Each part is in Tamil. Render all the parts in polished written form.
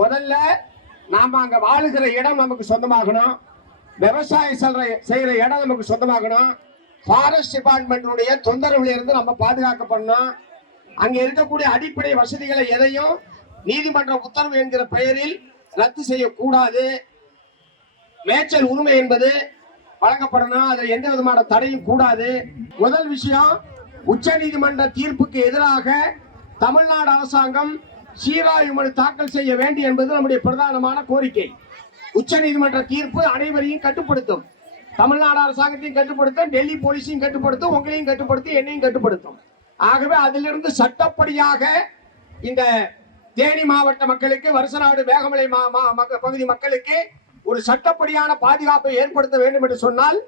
முதல்ல நாம அங்க வாழுகிற இடம் நமக்கு சொந்தமாகணும், விவசாயம் செய்யற இடம் நமக்கு சொந்தமாகணும், ஃபாரஸ்ட் டிபார்ட்மெண்ட்டுடைய தொந்தரவுல இருந்து நம்ம பாதுகாக்கப்படணும். அங்க இருக்கக்கூடிய அடிப்படை வசதிகளை எதையும் நீதிமன்ற உத்தரவு என்கிற பெயரில் ரத்து செய்யக்கூடாது. மேய்ச்சல் உரிமை என்பது வழங்கப்படணும், அதில் எந்த விதமான தடையும் கூடாது. முதல் விஷயம், உச்ச நீதிமன்ற தீர்ப்புக்கு எதிராக தமிழ்நாடு அரசாங்கம் சீராய்வு மனு தாக்கல் செய்ய வேண்டும் என்பது நம்முடைய பிரதானமான கோரிக்கை. உச்ச நீதிமன்ற தீர்ப்பு அனைவரையும் கட்டுப்படுத்தும், தமிழ்நாடு அரசாங்கத்தையும் கட்டுப்படுத்தும், டெல்லி போலீஸையும் கட்டுப்படுத்தும், உங்களையும் கட்டுப்படுத்தும், என்னையும் கட்டுப்படுத்தும். ஆகவே அதிலிருந்து சட்டப்படியாக இந்த தேனி மாவட்ட மக்களுக்கு, வருசநாடு மேகமலை பகுதி மக்களுக்கு ஒரு சட்டப்படியான பாதுகாப்பை ஏற்படுத்த வேண்டும் என்று சொன்னால்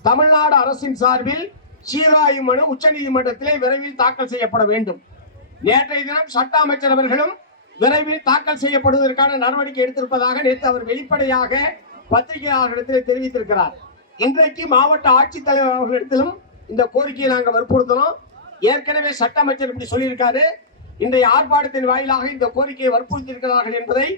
தமிழ்நாடு அரசின் சார்பில் சீராய்வு மனு உச்ச நீதிமன்றத்திலே விரைவில் தாக்கல் செய்யப்பட வேண்டும். நேற்றைய தினம் சட்ட அமைச்சர் அவர்களும் விரைவில் தாக்கல் செய்யப்படுவதற்கான நடவடிக்கை எடுத்திருப்பதாக நேற்று அவர் வெளிப்படையாக பத்திரிகையாளர்களிடத்தில் தெரிவித்திருக்கிறார். இன்றைக்கு மாவட்ட ஆட்சித்தலைவர் அவர்களிடத்திலும் இந்த கோரிக்கையை நாங்கள் வற்புறுத்தணும். ஏற்கனவே சட்ட அமைச்சர் இப்படி சொல்லியிருக்காரு, இன்றைய ஆர்ப்பாட்டத்தின் வாயிலாக இந்த கோரிக்கையை வற்புறுத்தியிருக்கிறார்கள் என்பதை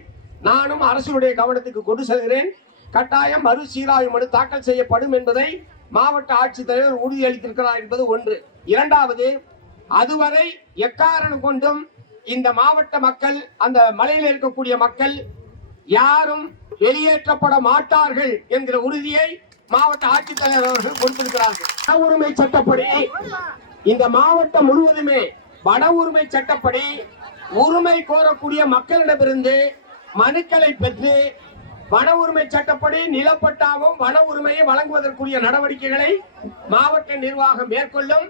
நானும் அரசுடைய கவனத்துக்கு கொண்டு செல்கிறேன். கட்டாயம் மறு சீராய்வு மனு தாக்கல் செய்யப்படும் என்பதை மாவட்ட ஆட்சித்தலைவர் உறுதியளித்திருக்கிறார் என்பது ஒன்று. இரண்டாவது, அதுவரை எக்காரணம் கொண்டும் இந்த மாவட்ட மக்கள், அந்த மலையில் இருக்கக்கூடிய மக்கள் யாரும் வெளியேற்றப்பட மாட்டார்கள் என்கிற உறுதியை மாவட்ட ஆட்சித்தலைவர் அவர்கள் கொடுத்திருக்கிறார்கள். உரிமை சட்டப்படி இந்த மாவட்டம் முழுவதுமே வன உரிமை சட்டப்படி உரிமை கோரக்கூடிய மக்களிடமிருந்து மனுக்களை பெற்று வன உரிமை சட்டப்படி நிலப்பட்டாவும் வன உரிமையை வழங்குவதற்குரிய நடவடிக்கைகளை மாவட்ட நிர்வாகம் மேற்கொள்ளும்.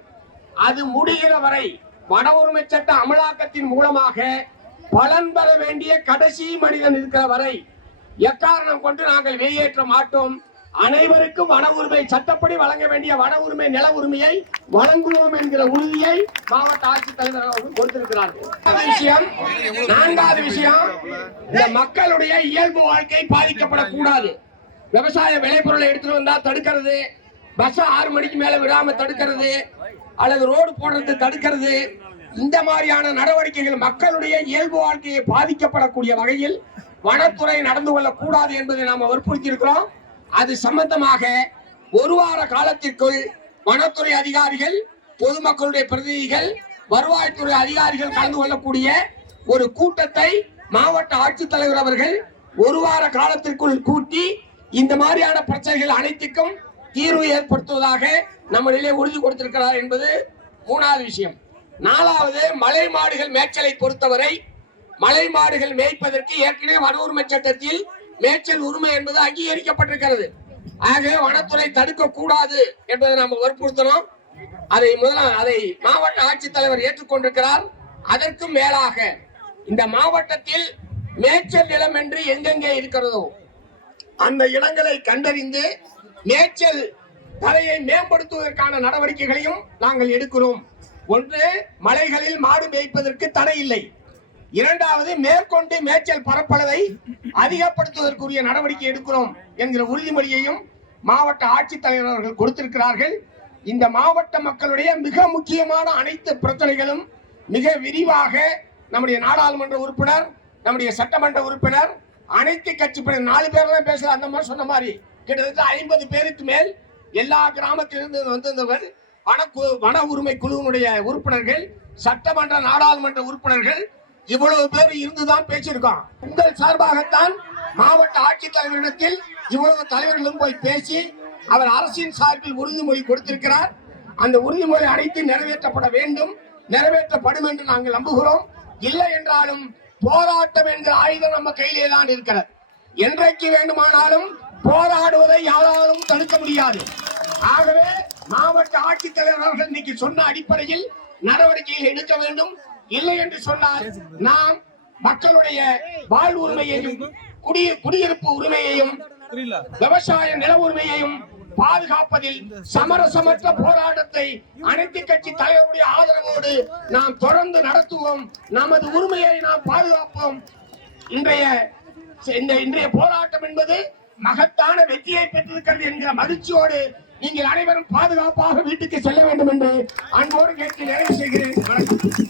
அது முடிகிற வரை வன உரிமை சட்ட அமலாக்கத்தின் மூலமாக பலன் பெற வேண்டிய கடைசி மனிதன் இருக்கிற வரை எக்காரணம் கொண்டு நாங்கள் வெளியேற்ற மாட்டோம். அனைவருக்கும் வன உரிமை சட்டப்படி வழங்க வேண்டிய வன உரிமை நில உரிமையை வழங்குவோம் என்கிற உறுதியை மாவட்ட ஆட்சித்தலைவர் அவர்கள் கொடுத்திருக்கிறார்கள். நான்காவது விஷயம், இந்த மக்களுடைய இயல்பு வாழ்க்கை பாதிக்கப்படக்கூடாது. விவசாய விளைபொருளை எடுத்துட்டு வந்தா தடுக்கிறது, பஸ் 6 மணிக்கு மேல விடாம தடுக்கிறது, அல்லது ரோடு போடுறது தடுக்கிறது, இந்த மாதிரியான நடவடிக்கைகள் மக்களுடைய இயல்பு வாழ்க்கையை பாதிக்கப்படக்கூடிய வகையில் வனத்துறை நடந்து கொள்ளக்கூடாது என்பதை நாம் வற்புறுத்தி இருக்கிறோம். அது சம்பந்தமாக ஒரு வார காலத்திற்குள் வனத்துறை அதிகாரிகள், பொதுமக்களுடைய பிரதிநிதிகள், வருவாய்த்துறை அதிகாரிகள் கலந்து கொள்ளக்கூடிய ஒரு கூட்டத்தை மாவட்ட ஆட்சித்தலைவர் அவர்கள் ஒரு வார காலத்திற்குள் கூட்டி இந்த மாதிரியான பிரச்சனைகள் அனைத்துக்கும் தீர்வு ஏற்படுத்துவதாக நம்ம நிலையை உறுதி கொடுத்திருக்கிறார் என்பது மூணாவது விஷயம். நாலாவது, மலை மாடுகள் மேய்ச்சலை பொறுத்தவரை மலை மாடுகள் மேய்ப்பதற்கு ஏற்கனவே வன உரிமை சட்டத்தில் மேய்ச்சல் உரிமை என்பது அங்கீகரிக்கப்பட்டிருக்கிறது. ஆக வனத்துறை தடுக்க கூடாது என்பதை நாம் வற்புறுத்தணும். அதை மாவட்ட ஆட்சித்தலைவர் ஏற்றுக்கொண்டிருக்கிறார். அதற்கும் மேலாக இந்த மாவட்டத்தில் மேய்ச்சல் நிலம் என்று எங்கெங்கே இருக்கிறதோ அந்த இடங்களை கண்டறிந்து மேய்ச்சல் தரையை மேம்படுத்துவதற்கான நடவடிக்கைகளையும் நாங்கள் எடுக்கிறோம். ஒன்று, மலைகளில் மாடு மேய்ப்பதற்கு தடை இல்லை. இரண்டாவது, மேற்கொண்டு மேய்ச்சல் பரப்பளவை அதிகப்படுத்துவதற்குரிய நடவடிக்கை எடுக்கிறோம் என்கிற உறுதிமொழியையும் மாவட்ட ஆட்சித்தலைவர் அவர்கள் கொடுத்திருக்கிறார்கள். இந்த மாவட்ட மக்களுடைய மிக முக்கியமான அனைத்து பிரச்சனைகளும் மிக விரிவாக நம்முடைய நாடாளுமன்ற உறுப்பினர், நம்முடைய சட்டமன்ற உறுப்பினர், அனைத்து கட்சி 4 பேர்லாம் பேசல. அந்த மாதிரி சொன்ன மாதிரி கிட்டத்தட்ட 50 பேருக்கு மேல் எல்லா கிராமத்திலிருந்து வந்திருந்தவர், வன உரிமை குழுவினுடைய உறுப்பினர்கள், சட்டமன்ற நாடாளுமன்ற உறுப்பினர்கள், இவ்வளவு பேர் இருந்துதான் பேசியிருக்கோம். உங்கள் சார்பாகத்தான் மாவட்ட ஆட்சித்தலைவரிடத்தில் இவ்வளவு தலைவர்களும் போய் பேசி அவர் அரசின் சார்பில் உறுதிமொழி கொடுத்திருக்கிறார். அந்த உறுதிமொழி அனைத்து நிறைவேற்றப்பட வேண்டும், நிறைவேற்றப்படும் என்று நாங்கள் நம்புகிறோம். இல்லை என்றாலும் போராட்டம் என்கிற ஆயுதம் நம்ம கையிலே தான் இருக்கிறது. என்றைக்கு வேண்டுமானாலும் போராடுவதை யாராலும் தடுக்க முடியாது. ஆகவே மாவட்ட ஆட்சித்தலைவர் அவர்கள் இன்னைக்கு சொன்ன அடிப்படையில் நடவடிக்கைகள் எடுக்க வேண்டும். இல்லை என்று சொன்னால் நாம் மக்களுடைய வாழ்வு உரிமையையும் குடியிருப்பு உரிமையையும் விவசாய நில உரிமையையும் பாதுகாப்பதில் சமரசமற்ற போராட்டத்தை அனைத்து கட்சி தலைவருடைய ஆதரவோடு நாம் தொடர்ந்து நடத்துவோம். நமது உரிமையை நாம் பாதுகாப்போம். இன்றைய போராட்டம் என்பது மகத்தான வெற்றியை பெற்றிருக்கிறது என்கிற மகிழ்ச்சியோடு நீங்கள் அனைவரும் பாதுகாப்பாக வீட்டுக்கு செல்ல வேண்டும் என்று அன்போடு கேட்டு நிறைவு செய்கிறேன். வணக்கம்.